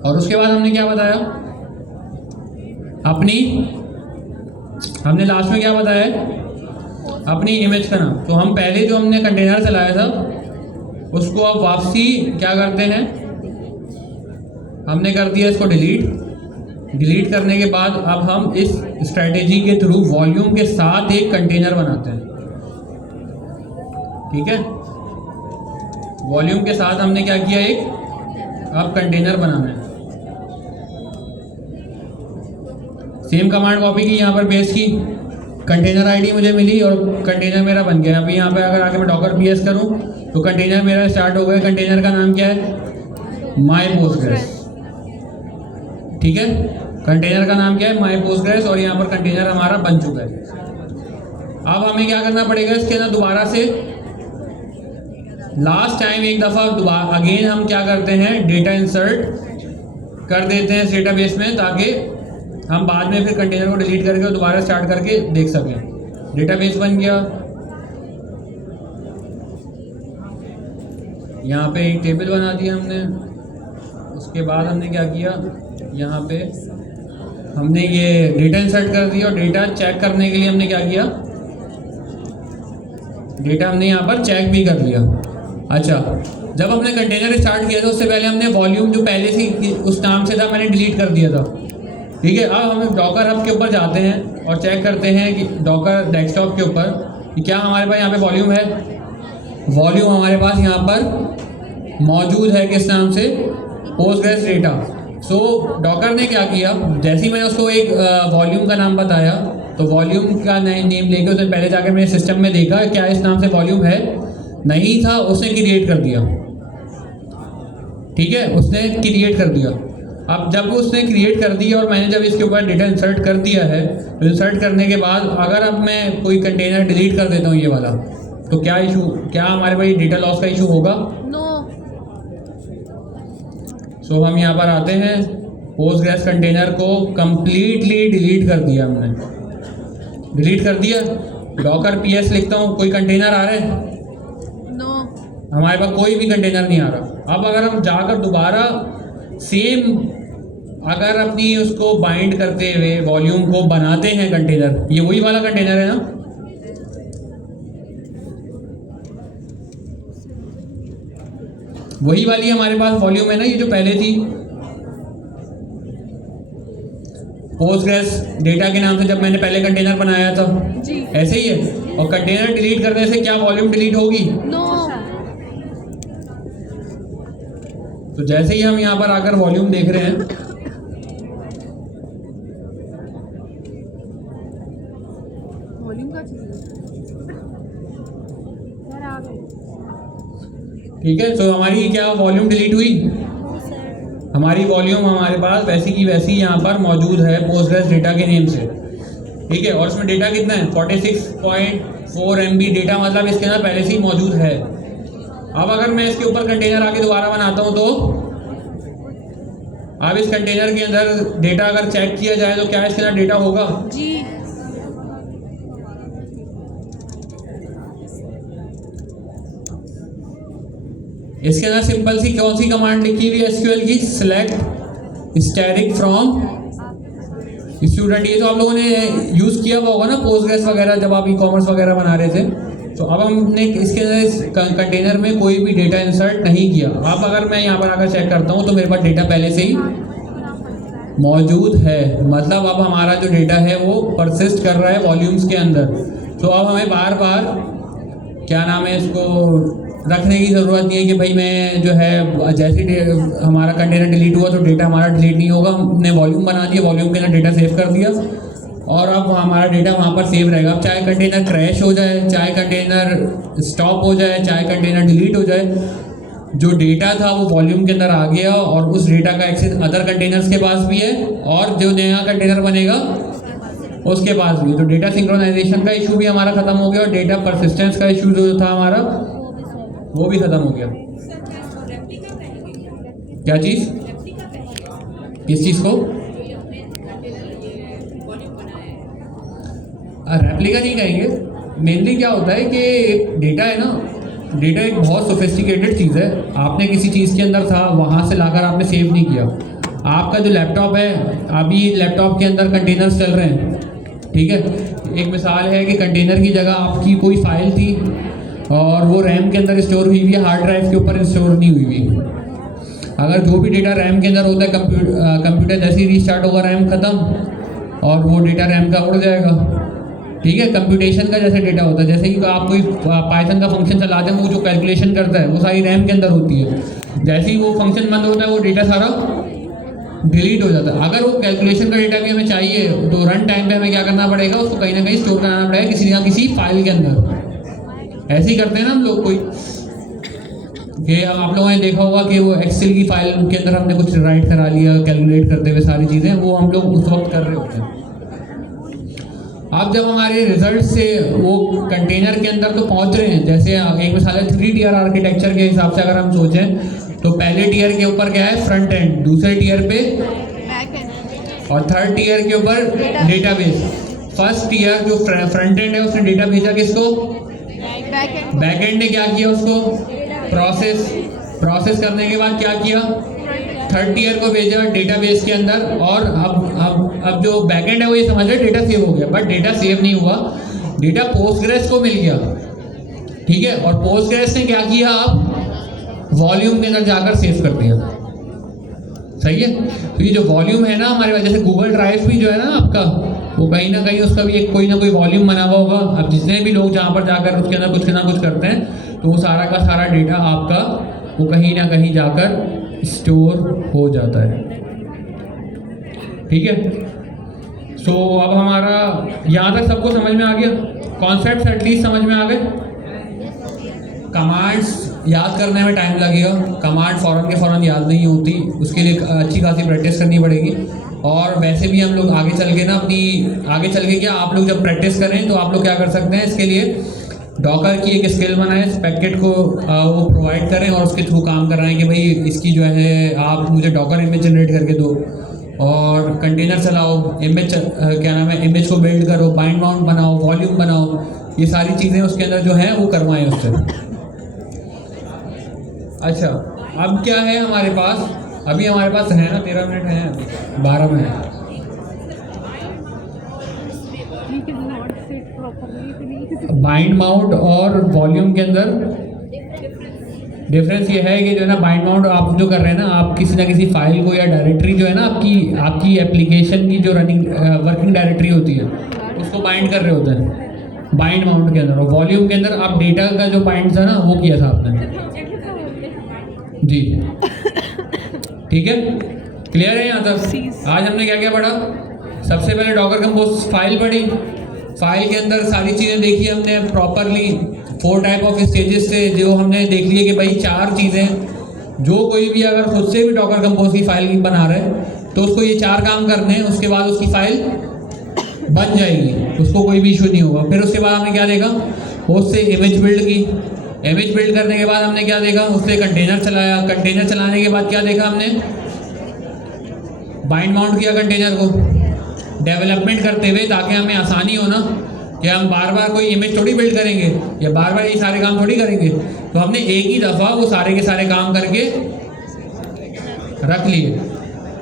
और उसके बाद हमने क्या बताया? हमने लास्ट में क्या बताया? अपनी इमेज का नाम। तो हम पहले जो हमने कंटेनर चलाया था उसको अब वापसी क्या करते हैं? हमने कर दिया इसको डिलीट करने के बाद अब हम इस स्ट्रेटेजी के थ्रू वॉल्यूम के साथ एक कंटेनर बनाते हैं। ठीक है, वॉल्यूम के साथ हमने क्या किया? एक अब कंटेनर बनाना है। सेम कमांड कॉपी की, यहाँ पर पेस्ट की, कंटेनर आईडी मुझे मिली और कंटेनर मेरा बन गया। अभी यहाँ पे अगर आके मैं डॉकर पीएस करूँ तो कंटेनर मेरा स्टार्ट हो गया। कंटेनर का नाम क्या है? माई पोस्टग्रेस। ठीक है, कंटेनर का नाम क्या है? माई पोस्टग्रेस। और यहाँ पर कंटेनर हमारा बन चुका है। अब हमें क्या करना पड़ेगा इसके अंदर? दोबारा से लास्ट टाइम एक दफ़ा अगेन हम क्या करते हैं? डेटा इंसर्ट कर देते हैं डेटाबेस में, ताकि हम बाद में फिर कंटेनर को डिलीट करके और दोबारा स्टार्ट करके देख सकें। डेटाबेस बन गया। यहाँ पे एक टेबल बना दिया हमने। उसके बाद हमने क्या किया, यहाँ पे हमने ये डेटा इंसर्ट कर दिया और डेटा चेक करने के लिए हमने क्या किया, डेटा हमने यहाँ पर चेक भी कर लिया। अच्छा, जब हमने कंटेनर स्टार्ट किया था उससे पहले हमने वॉल्यूम जो पहले से उस नाम से था मैंने डिलीट कर दिया था। ठीक है, अब हम डॉकर हब के ऊपर जाते हैं और चेक करते हैं कि डॉकर डेस्कटॉप के ऊपर कि क्या हमारे पास यहाँ पे वॉल्यूम है। वॉल्यूम हमारे पास यहाँ पर मौजूद है, किस नाम से, पोस्टग्रेस डेटा। सो डॉकर ने क्या किया, जैसे ही मैंने उसको एक वॉल्यूम का नाम बताया तो वॉल्यूम का नेम लेके उसने पहले जाकर मेरे सिस्टम में देखा क्या इस नाम से वॉल्यूम है, नहीं था, उसने क्रिएट कर दिया। ठीक है, उसने क्रिएट कर दिया। अब जब उसने क्रिएट कर दिया और मैंने जब इसके ऊपर डेटा इंसर्ट कर दिया है, तो इंसर्ट करने के बाद अगर अब मैं कोई कंटेनर डिलीट कर देता हूँ ये वाला, तो क्या इशू, क्या हमारे पास डेटा लॉस का इशू होगा? नो। सो हम यहाँ पर आते हैं, पोस्टग्रेस कंटेनर को कंप्लीटली डिलीट कर दिया हमने, डिलीट कर दिया। डॉकर पीएस लिखता हूँ, कोई कंटेनर आ रहा है? नो। हमारे पास कोई भी कंटेनर नहीं आ रहा। अब अगर हम जाकर दोबारा सेम अगर अपनी उसको बाइंड करते हुए वॉल्यूम को बनाते हैं कंटेनर, ये वही वाला कंटेनर है ना, वही वाली हमारे पास वॉल्यूम है ना, ये जो पहले थी पोस्टग्रेस डेटा के नाम से जब मैंने पहले कंटेनर बनाया था, जी। ऐसे ही है। और कंटेनर डिलीट करने से क्या वॉल्यूम डिलीट होगी? नो। तो जैसे ही हम यहाँ पर आकर वॉल्यूम देख रहे हैं, वॉल्यूम का चाहिए। सर आ गए। ठीक है, तो हमारी क्या वॉल्यूम डिलीट हुई? नहीं सर। हमारी वॉल्यूम हमारे पास वैसी की वैसी यहाँ पर मौजूद है पोस्टग्रेस डेटा के नेम से। ठीक है, और इसमें डेटा कितना है, 46.4 MB डेटा, मतलब इसके अंदर पहले से ही मौजूद है। अब अगर मैं इसके ऊपर कंटेनर आके दोबारा बनाता हूँ तो अब इस कंटेनर के अंदर डेटा अगर चेक किया जाए तो क्या इसके अंदर डेटा होगा? जी। इसके अंदर सिंपल सी कौन सी कमांड लिखी हुई है एसक्यूएल की, सिलेक्ट स्टैटिक फ्रॉम स्टूडेंट। ये तो आप लोगों ने यूज़ किया हुआ होगा ना पोस्टग्रेस वगैरह जब आप ई-कॉमर्स वगैरह बना रहे थे। तो अब हमने इसके अंदर कंटेनर में कोई भी डेटा इंसर्ट नहीं किया। अब अगर मैं यहाँ पर आकर चेक करता हूँ तो मेरे पास डेटा पहले से ही मौजूद है, मतलब अब हमारा जो डेटा है वो परसिस्ट कर रहा है वॉल्यूम्स के अंदर। तो अब हमें बार बार क्या नाम है इसको रखने की ज़रूरत नहीं है कि भाई मैं जो है जैसे हमारा कंटेनर डिलीट हुआ तो डेटा हमारा डिलीट नहीं होगा। हमने वॉल्यूम बना दिया, वॉल्यूम के अंदर डेटा सेव कर दिया और अब हमारा डेटा वहाँ पर सेव रहेगा। अब चाहे कंटेनर क्रैश हो जाए, चाहे कंटेनर स्टॉप हो जाए, चाहे कंटेनर डिलीट हो जाए, जो डेटा था वो वॉल्यूम के अंदर आ गया और उस डेटा का एक्सेस अदर कंटेनर्स के पास भी है और जो नया कंटेनर बनेगा उसके पास भी। तो डेटा सिंक्रोनाइजेशन का इशू भी हमारा ख़त्म हो गया और डेटा परसिस्टेंस का इशू जो था हमारा वो भी ख़त्म हो गया। क्या चीज़? किस चीज़ को? रेप्लिका नहीं कहेंगे। मेनली क्या होता है कि एक डेटा है ना, डेटा एक बहुत सोफिस्टिकेटेड चीज़ है। आपने किसी चीज़ के अंदर था, वहाँ से लाकर आपने सेव नहीं किया। आपका जो लैपटॉप है, अभी लैपटॉप के अंदर कंटेनर्स चल रहे हैं, ठीक है। एक मिसाल है कि कंटेनर की जगह आपकी कोई फाइल थी और वो रैम के अंदर स्टोर हुई हुई है, हार्ड ड्राइव के ऊपर स्टोर नहीं हुई हुई। अगर जो भी डेटा रैम के अंदर होता है, कंप्यूटर जैसे ही रीस्टार्ट होगा रैम ख़त्म और वो डेटा रैम का उड़ जाएगा। ठीक है, कंप्यूटेशन का जैसे डेटा होता है, जैसे कि आप कोई पाइथन का फंक्शन चलाते हैं, वो जो कैलकुलेशन करता है वो सारी रैम के अंदर होती है। जैसे ही वो फंक्शन बंद होता है वो डेटा सारा डिलीट हो जाता है। अगर वो कैलकुलेशन का डेटा भी हमें चाहिए तो रन टाइम पे हमें क्या करना पड़ेगा, उसको कहीं ना कहीं स्टोर कराना पड़ेगा किसी ना किसी फाइल के अंदर। ऐसे ही करते हैं ना हम लोग कोई कि आप लोगों ने देखा होगा कि वो एक्सेल की फाइल के अंदर हमने कुछ राइट करा लिया कैलकुलेट करते हुए सारी चीज़ें, वो हम लोग उस वक्त कर रहे होते हैं। अब जब हमारे रिजल्ट से वो कंटेनर के अंदर तो पहुंच रहे हैं, जैसे एक मिसाल है 3 टियर आर्किटेक्चर के हिसाब से अगर हम सोचें तो पहले टियर के ऊपर क्या है, फ्रंट एंड, दूसरे टियर पे बैक एंड और थर्ड टियर के ऊपर डेटाबेस। फर्स्ट ईयर जो फ्रंट एंड है उसने डेटा भेजा किसको? बैक बैक एंड ने क्या किया उसको? प्रोसेस करने के बाद क्या किया? थर्ड ईयर को भेजा डेटाबेस के अंदर। और अब जो बैकएंड है वो ये समझ रहे डेटा सेव हो गया, बट डेटा सेव नहीं हुआ, डेटा पोस्टग्रेस को मिल गया। ठीक है, और पोस्टग्रेस ने क्या किया? अब वॉल्यूम के अंदर जाकर सेव कर दिया। सही है। तो ये जो वॉल्यूम है ना हमारे पास, जैसे गूगल ड्राइव भी जो है ना आपका, वो कहीं ना कहीं उसका भी एक कोई ना कोई वॉल्यूम बना हुआ होगा। अब जितने भी लोग जहाँ पर जाकर उसके अंदर कुछ ना कुछ करते हैं तो वो सारा का सारा डेटा आपका वो कहीं ना कहीं जाकर स्टोर हो जाता है। ठीक है। सो अब हमारा यहाँ तक सबको समझ में आ गया, कॉन्सेप्ट एटलीस्ट समझ में आ गए। कमांड्स याद करने में टाइम लगेगा, कमांड फ़ौरन के फ़ौरन याद नहीं होती, उसके लिए अच्छी खासी प्रैक्टिस करनी पड़ेगी। और वैसे भी हम लोग आगे चल के ना आगे चल के क्या आप लोग जब प्रैक्टिस करें तो आप लोग क्या कर सकते हैं, इसके लिए डॉकर की एक स्किल बनाएं, पैकेट को वो प्रोवाइड करें और उसके थ्रू काम कराएं कि भाई इसकी जो है आप मुझे डॉकर इमेज जनरेट करके दो, और कंटेनर चलाओ, इमेज क्या नाम है, इमेज को बिल्ड करो, बाइंड माउंट बनाओ, वॉल्यूम बनाओ, ये सारी चीज़ें उसके अंदर जो हैं वो करवाएं उससे। अच्छा, अब क्या है हमारे पास, अभी हमारे पास है ना 13 मिनट हैं, 12 मिनट। बाइंड माउंट और वॉल्यूम के अंदर डिफरेंस ये है कि जो है ना बाइंड माउंट आप जो कर रहे हैं ना, आप किसी ना किसी फाइल को या डायरेक्टरी जो है ना आपकी एप्लीकेशन की जो रनिंग वर्किंग डायरेक्टरी होती है उसको बाइंड कर रहे होते हैं बाइंड माउंट के अंदर। और वॉल्यूम के अंदर आप डेटा का जो बाइंड था ना वो किया था आपने। जी ठीक है, क्लियर है यहाँ तक? आज हमने क्या क्या पढ़ा? सबसे पहले डॉकर कंपोज फाइल पढ़ी, फाइल के अंदर सारी चीज़ें देखी हमने प्रॉपरली। 4 टाइप ऑफ स्टेजेस थे जो हमने देख लिए कि भाई 4 चीज़ें, जो कोई भी अगर खुद से भी डॉकर कंपोज की फाइल बना रहे हैं तो उसको ये 4 काम करने हैं, उसके बाद उसकी फाइल बन जाएगी, उसको कोई भी इशू नहीं होगा। फिर उसके बाद हमने क्या देखा, उससे इमेज बिल्ड की, इमेज बिल्ड करने के बाद हमने क्या देखा, उससे कंटेनर चलाया, कंटेनर चलाने के बाद क्या देखा हमने, बाइंड माउंट किया कंटेनर को डेवलपमेंट करते हुए, ताकि हमें आसानी हो ना कि हम बार बार कोई इमेज थोड़ी बिल्ड करेंगे या बार बार ये सारे काम थोड़ी करेंगे, तो हमने एक ही दफ़ा वो सारे के सारे काम करके रख लिए।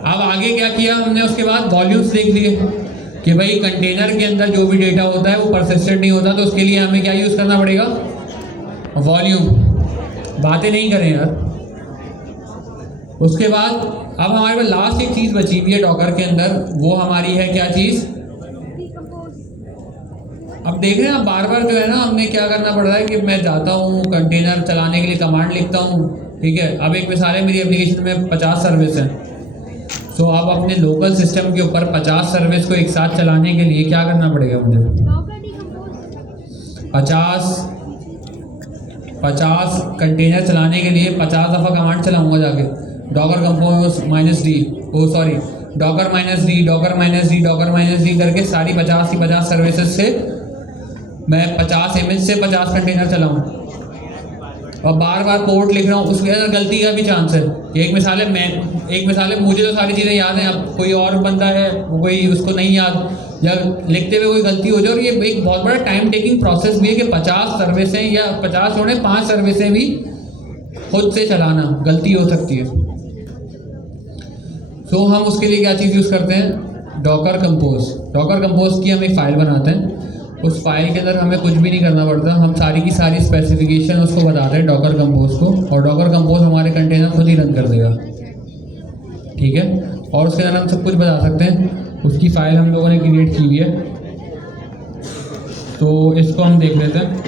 अब आगे क्या किया हमने, उसके बाद वॉल्यूम्स देख लिए कि भाई कंटेनर के अंदर जो भी डेटा होता है वो परसिस्टेंट नहीं होता, तो उसके लिए हमें क्या यूज़ करना पड़ेगा, वॉल्यूम। बातें नहीं करें यार। उसके बाद अब हमारे पास लास्ट एक चीज़ बची हुई है डॉकर के अंदर, वो हमारी है क्या चीज़, अब देख रहे हैं बार बार जो है ना हमने क्या करना पड़ रहा है कि मैं जाता हूँ कंटेनर चलाने के लिए कमांड लिखता हूँ। ठीक है, अब एक मिसाल है मेरी एप्लीकेशन में 50 सर्विस हैं, तो अब अपने लोकल सिस्टम के ऊपर 50 सर्विस को एक साथ चलाने के लिए क्या करना पड़ेगा मुझे, 50 कंटेनर चलाने के लिए 50 दफ़ा कमांड चलाऊंगा जाके, Docker compose -d, Docker -d, Docker -d, Docker -d करके सारी 50 की 50 सर्विसेज से मैं 50 इमेज से 50 कंटेनर चलाऊँ और बार बार पोर्ट लिख रहा हूँ। उसके अंदर गलती का भी चांस है। एक मिसाल है मुझे तो सारी चीज़ें याद हैं, अब कोई और बंदा है वो कोई उसको नहीं याद, या लिखते हुए कोई गलती हो जाए। और ये एक बहुत बड़ा टाइम टेकिंग प्रोसेस भी है कि 50 सर्विसें या 50 छोड़े 5 सर्विसें भी खुद से चलाना, गलती हो सकती है। तो हम उसके लिए क्या चीज़ यूज़ करते हैं, डॉकर कंपोज। डॉकर कंपोज की हम एक फ़ाइल बनाते हैं, उस फाइल के अंदर हमें कुछ भी नहीं करना पड़ता, हम सारी की सारी स्पेसिफिकेशन उसको बताते हैं डॉकर कंपोज को, और डॉकर कंपोज हमारे कंटेनर खुद ही रन कर देगा। ठीक है, और उसके अंदर हम सब कुछ बता सकते हैं। उसकी फ़ाइल हम लोगों ने क्रिएट की हुई है, तो इसको हम देख लेते हैं।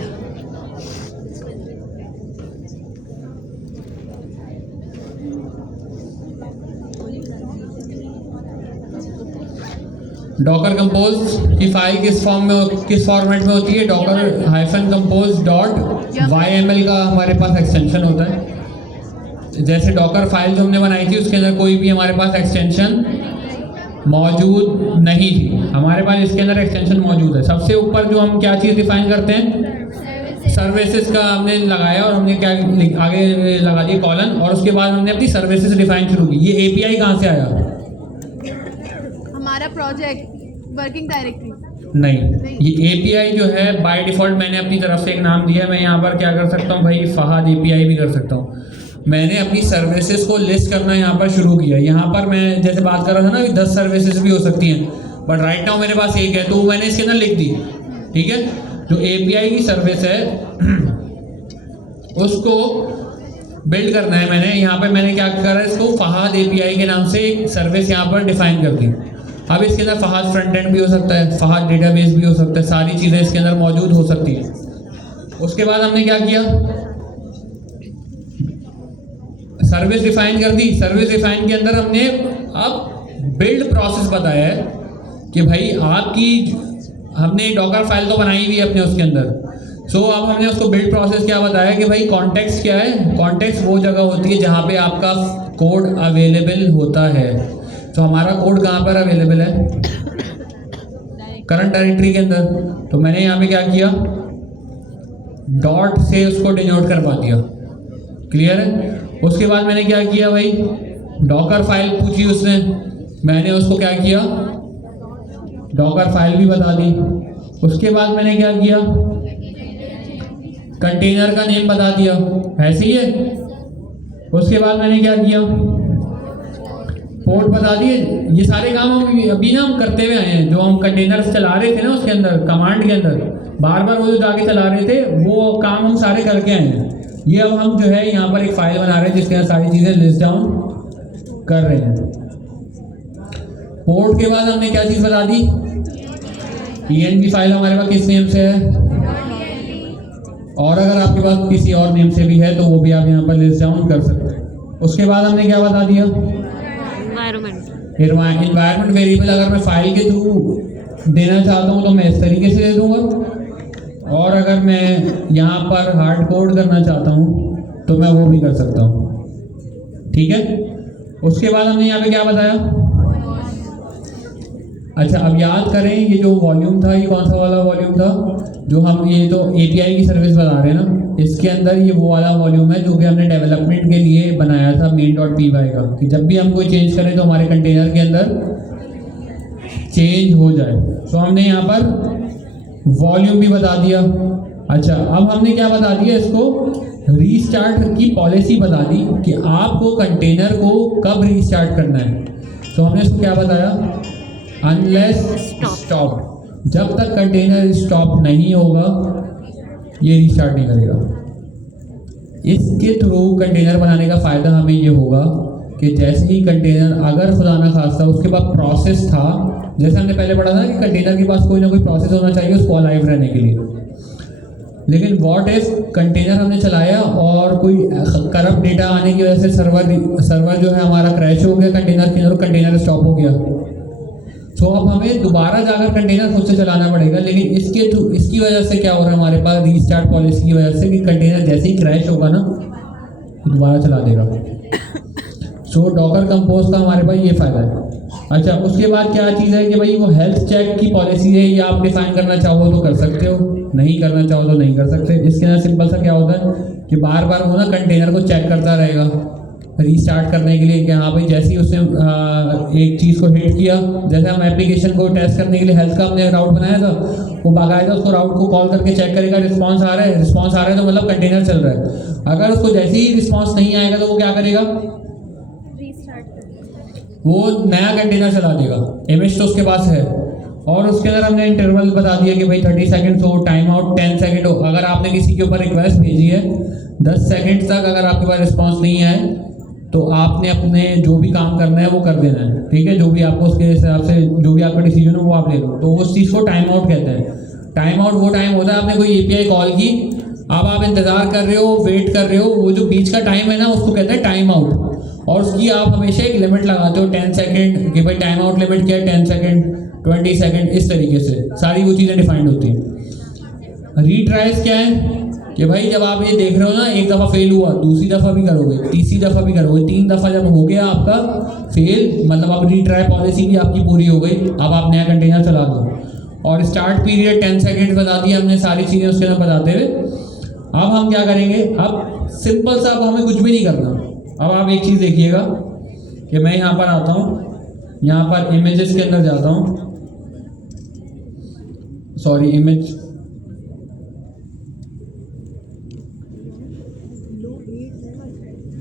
डॉकर कंपोज की फाइल किस फॉर्मेट में होती है, डॉकर -compose.yml का हमारे पास एक्सटेंशन होता है। जैसे डॉकर फाइल जो हमने बनाई थी उसके अंदर कोई भी हमारे पास एक्सटेंशन मौजूद नहीं थी, हमारे पास इसके अंदर एक्सटेंशन मौजूद है। सबसे ऊपर जो हम क्या चीज़ डिफाइन करते हैं, सर्विसेज का हमने लगाया और हमने क्या आगे लगा दिया कॉलन, और उसके बाद हमने अपनी सर्विसेज डिफाइन शुरू की। ये API कहाँ से आया, हमारा प्रोजेक्ट वर्किंग डायरेक्टरी। नहीं, ये API जो है बाय डिफ़ॉल्ट मैंने अपनी तरफ से एक नाम दिया है। मैं यहाँ पर क्या कर सकता हूँ भाई, फहाद API भी कर सकता हूँ। मैंने अपनी सर्विसेज को लिस्ट करना यहाँ पर शुरू किया। यहाँ पर मैं जैसे बात कर रहा था ना कि 10 सर्विसेज भी हो सकती हैं, बट राइट नाउ मेरे पास एक है, तो मैंने इसके अंदर लिख दी। ठीक है, जो API की सर्विस है उसको बिल्ड करना है मैंने। यहाँ पर मैंने क्या करा, इसको फहाद API के नाम से एक सर्विस यहाँ पर डिफाइन कर दी। अब इसके अंदर फहाद फ्रंट एंड भी हो सकता है, फहाद डेटाबेस भी हो सकता है, सारी चीज़ें इसके अंदर मौजूद हो सकती हैं। उसके बाद हमने क्या किया, सर्विस डिफाइन कर दी। सर्विस डिफाइन के अंदर हमने अब बिल्ड प्रोसेस बताया है कि भाई आपकी, हमने डॉकर फाइल तो बनाई हुई है अपने उसके अंदर। सो अब हमने उसको बिल्ड प्रोसेस क्या बताया कि भाई कॉन्टेक्स्ट क्या है। कॉन्टेक्स्ट वो जगह होती है जहाँ पे आपका कोड अवेलेबल होता है। तो हमारा कोड कहाँ पर अवेलेबल है, करंट डायरेक्टरी के अंदर। तो मैंने यहाँ पे क्या किया, डॉट से उसको डिनोट करवा दिया। क्लियर है। उसके बाद मैंने क्या किया भाई, डॉकर फाइल पूछी उसने, मैंने उसको क्या किया, डॉकर फाइल भी बता दी। उसके बाद मैंने क्या किया, कंटेनर का नेम बता दिया, ऐसे ही है। उसके बाद मैंने क्या किया, पोर्ट बता दिए। ये सारे काम हम अभी ना हम करते हुए आए हैं। जो हम कंटेनर चला रहे थे ना उसके अंदर, कमांड के अंदर बार बार वो जो जाके चला रहे थे, वो काम हम सारे करके आए हैं। ये अब हम जो है यहाँ पर एक फाइल बना रहे हैं जिसके अंदर सारी चीज़ें लिस्ट डाउन कर रहे हैं। पोर्ट के बाद हमने क्या चीज़ बता दी, PNG फाइल हमारे पास किस नेम से है, और अगर आपके पास किसी और नेम से भी है तो वो भी आप यहाँ पर लिस्ट डाउन कर सकते हैं। उसके बाद हमने क्या बता दिया, इन्वायरमेंट वेरिएबल अगर मैं फाइल के थ्रू देना चाहता हूँ तो मैं इस तरीके से दे दूँगा, और अगर मैं यहाँ पर हार्ड कोड करना चाहता हूँ तो मैं वो भी कर सकता हूँ। ठीक है। उसके बाद हमने यहाँ पे क्या बताया, अच्छा अब याद करें, ये जो वॉल्यूम था, ये कौन सा वाला वॉल्यूम था, जो हम ये तो API की सर्विस बता रहे हैं ना, इसके अंदर ये वो वाला वॉल्यूम है जो कि हमने डेवलपमेंट के लिए बनाया था main.py का, कि जब भी हम कोई चेंज करें तो हमारे कंटेनर के अंदर चेंज हो जाए। तो हमने यहाँ पर वॉल्यूम भी बता दिया। अच्छा अब हमने क्या बता दिया, इसको रीस्टार्ट की पॉलिसी बता दी कि आपको कंटेनर को कब रीस्टार्ट करना है। तो हमने इसको क्या बताया, अनलेस स्टॉप, जब तक कंटेनर स्टॉप नहीं होगा ये रीस्टार्ट नहीं करेगा। इसके थ्रू कंटेनर बनाने का फ़ायदा हमें ये होगा कि जैसे ही कंटेनर, अगर खुदा ना खास्ता उसके बाद प्रोसेस था, जैसे हमने पहले पढ़ा था कि कंटेनर के पास कोई ना कोई प्रोसेस होना चाहिए उसको अलाइव रहने के लिए, लेकिन व्हाट इफ कंटेनर हमने चलाया और कोई करप्ट डेटा आने की वजह से सर्वर जो है हमारा क्रैश हो गया कंटेनर के अंदर, कंटेनर स्टॉप हो गया। तो अब हमें दोबारा जाकर कंटेनर खुद से चलाना पड़ेगा। लेकिन इसकी वजह से क्या हो रहा है, हमारे पास रीस्टार्ट पॉलिसी की वजह से कि कंटेनर जैसे ही क्रैश होगा ना तो दोबारा चला देगा। सो डॉकर कंपोज का हमारे पास ये फ़ायदा है। अच्छा उसके बाद क्या चीज़ है कि भाई वो हेल्थ चेक की पॉलिसी है, ये आप डिफाइन करना चाहो तो कर सकते हो, नहीं करना चाहो तो नहीं कर सकते। इसके अंदर सिंपल सा क्या होता है कि बार बार वो ना कंटेनर को चेक करता रहेगा रीस्टार्ट करने के लिए कि हाँ भाई जैसे ही उसने एक चीज़ को हिट किया, जैसे हम एप्लीकेशन को टेस्ट करने के लिए हेल्थ का हमने राउट बनाया था, वो बाकायदा उसको राउट को कॉल करके चेक करेगा रिस्पॉन्स आ रहा है, रिस्पॉन्स आ रहा है तो मतलब कंटेनर चल रहा है। अगर उसको जैसे ही रिस्पॉन्स नहीं आएगा तो वो क्या करेगा, वो नया कंटेनर चला देगा। इमेज तो उसके पास है, और उसके अंदर हमने इंटरवल बता दिया कि भाई 30 सेकंड हो, टाइम आउट 10 सेकंड हो। अगर आपने किसी के ऊपर रिक्वेस्ट भेजी है 10 सेकंड तक अगर आपके पास रिस्पॉन्स नहीं आए तो आपने अपने जो भी काम करना है वो कर देना है। ठीक है, जो भी आपको उसके हिसाब से जो भी आपका डिसीजन हो वो आप ले लो। तो उस चीज़ को टाइम आउट कहते हैं। टाइम आउट वो टाइम होता है आपने कोई API कॉल की, अब आप इंतज़ार कर रहे हो, वेट कर रहे हो, वो जो बीच का टाइम है ना उसको कहते हैं टाइम आउट। और उसकी आप हमेशा एक लिमिट लगाते हो 10 सेकंड कि भाई टाइम आउट लिमिट क्या है 10 सेकंड 20 सेकंड, इस तरीके से सारी वो चीज़ें डिफाइंड होती हैं। रीट्राइज क्या है कि भाई जब आप ये देख रहे हो ना एक दफ़ा फेल हुआ, दूसरी दफ़ा भी करोगे, तीसरी दफ़ा भी करोगे, 3 दफ़ा जब हो गया आपका फेल, मतलब अब रीट्राई पॉलिसी भी आपकी पूरी हो गई, अब आप नया कंटेनर चला दो। और स्टार्ट पीरियड 10 सेकंड बता दिया हमने, सारी चीज़ें उसके अंदर बताते हुए। अब हम क्या करेंगे, अब सिंपल सा, अब हमें कुछ भी नहीं करना। अब आप एक चीज़ देखिएगा कि मैं यहाँ पर आता हूँ, यहाँ पर इमेजेस के अंदर जाता हूँ, सॉरी इमेज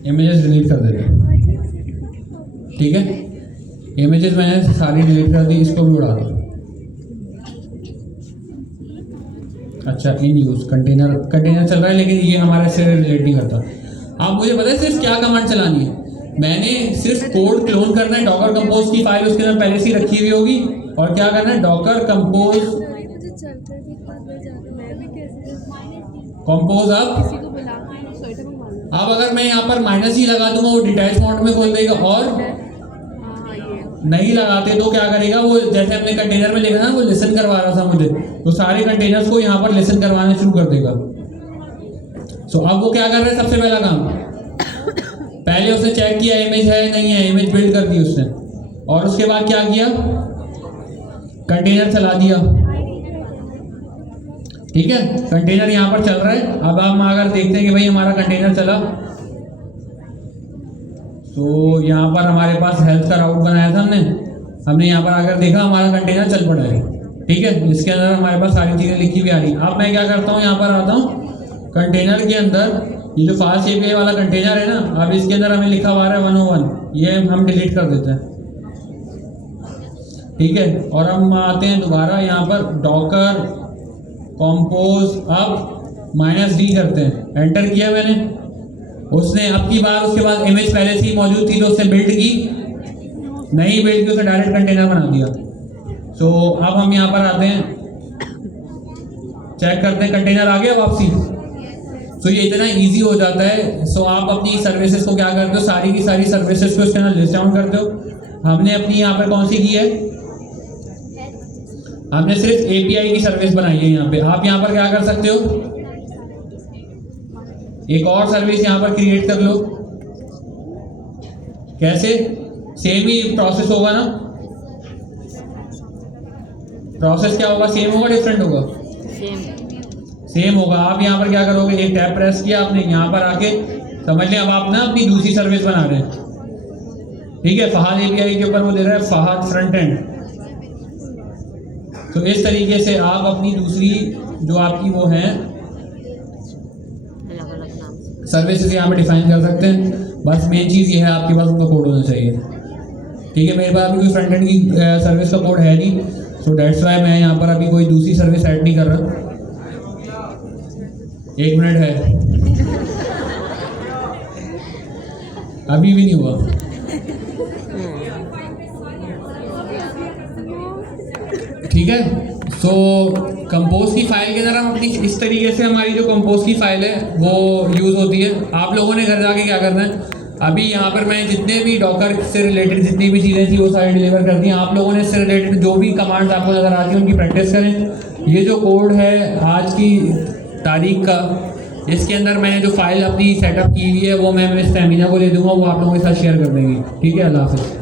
इमेजेस डिलीट कर देते हैं, ठीक है। इमेजेस मैंने सारी डिलीट कर दी, इसको भी उड़ा दो। अच्छा, इन यूज़ कंटेनर चल रहा है, लेकिन ये हमारे से रिलेट नहीं करता। आप मुझे पता है सिर्फ क्या कमांड चलानी है। मैंने सिर्फ कोड क्लोन करना है, डॉकर कंपोज की फाइल उसके अंदर पहले से ही रखी हुई होगी, और क्या करना है, डॉकर कंपोज अब किसी को बुला के स्वेटर मंगवा लो। अब अगर मैं यहाँ पर -ही लगा दूंगा वो डिटैच मोड में खोल देगा, और हाँ ये नहीं लगाते तो क्या करेगा वो, जैसे अपने कंटेनर में लिखा ना वो लिसन करवा रहा था मुझे, तो सारे कंटेनर्स को यहाँ पर लिसन करवाना शुरू कर देगा। सो अब वो क्या कर रहा है, सबसे पहला काम, पहले उसने चेक किया इमेज है नहीं है, इमेज बिल्ड कर दी उसने, और उसके बाद क्या किया, कंटेनर चला दिया, ठीक है। कंटेनर यहाँ पर चल रहा है। अब हम अगर देखते हैं कि भाई हमारा कंटेनर चला, तो यहाँ पर हमारे पास हेल्थ का राउट बनाया था हमने यहाँ पर आकर देखा हमारा कंटेनर चल पड़ा है, ठीक है। इसके अंदर हमारे पास सारी चीज़ें लिखी हुई आ रही। अब मैं क्या करता हूँ, यहाँ पर आता हूँ कंटेनर के अंदर, ये जो फास्ट एपीआई वाला कंटेनर है ना, अब इसके अंदर हमें लिखा हुआ है 101, ये हम डिलीट कर देते हैं, ठीक है। और हम आते हैं दोबारा यहाँ पर डॉकर कंपोज अब -d करते हैं, एंटर किया मैंने, उसने अब की बार उसके बाद इमेज पहले से ही मौजूद थी तो उसने बिल्ड की, नहीं बिल्ड की, उसने डायरेक्ट कंटेनर बना दिया। सो अब हम यहाँ पर आते हैं, चेक करते हैं कंटेनर आ गया वापसी। सो ये इतना इजी हो जाता है। सो आप अपनी सर्विसेज को क्या करते हो, सारी की सारी सर्विसेज को इसके अंदर लिस्ट डाउन करते हो। हमने अपनी यहाँ पर कौन सी की है, हमने सिर्फ एपीआई की सर्विस बनाई है यहाँ पे। आप यहाँ पर क्या कर सकते हो, एक और सर्विस यहाँ पर क्रिएट कर लो। कैसे, सेम ही प्रोसेस होगा ना, प्रोसेस क्या होगा, सेम होगा डिफरेंट होगा, सेम होगा। आप यहाँ पर क्या करोगे, एक टैब प्रेस किया आपने, यहाँ पर आके समझ लें अब आप ना अपनी दूसरी सर्विस बना रहे हैं, ठीक है। फहाद एपीआई के ऊपर वो दे रहा है फहाद फ्रंट एंड। तो इस तरीके से आप अपनी दूसरी जो आपकी वो है सर्विसेज यहाँ पे डिफाइन कर सकते हैं। बस मेन चीज़ ये है आपके पास उनका कोड होना चाहिए, ठीक है। मेरे पास अभी कोई फ्रंट एंड की सर्विस का कोड है नहीं, सो डेट्स वाई मैं यहाँ पर अभी कोई दूसरी सर्विस ऐड नहीं कर रहा। 1 मिनट है, अभी भी नहीं हुआ, ठीक है। सो कंपोज की फाइल के अंदर हम अपनी इस तरीके से हमारी जो कंपोज की फाइल है वो यूज़ होती है। आप लोगों ने घर जाके क्या करना है, अभी यहाँ पर मैं जितने भी डॉकर से रिलेटेड जितनी भी चीज़ें थी वो सारी डिलीवर कर दी। आप लोगों ने इससे रिलेटेड जो भी कमांड्स आपको नज़र आती हैं उनकी प्रैक्टिस करें। ये जो कोड है आज की तारीख का, इसके अंदर मैंने जो फाइल अपनी सेटअप की हुई है वो मैं मेरे स्टैमिना को दे दूँगा, वो आप लोगों के साथ शेयर कर देंगे, ठीक है। अल्लाह हाफ़िज़।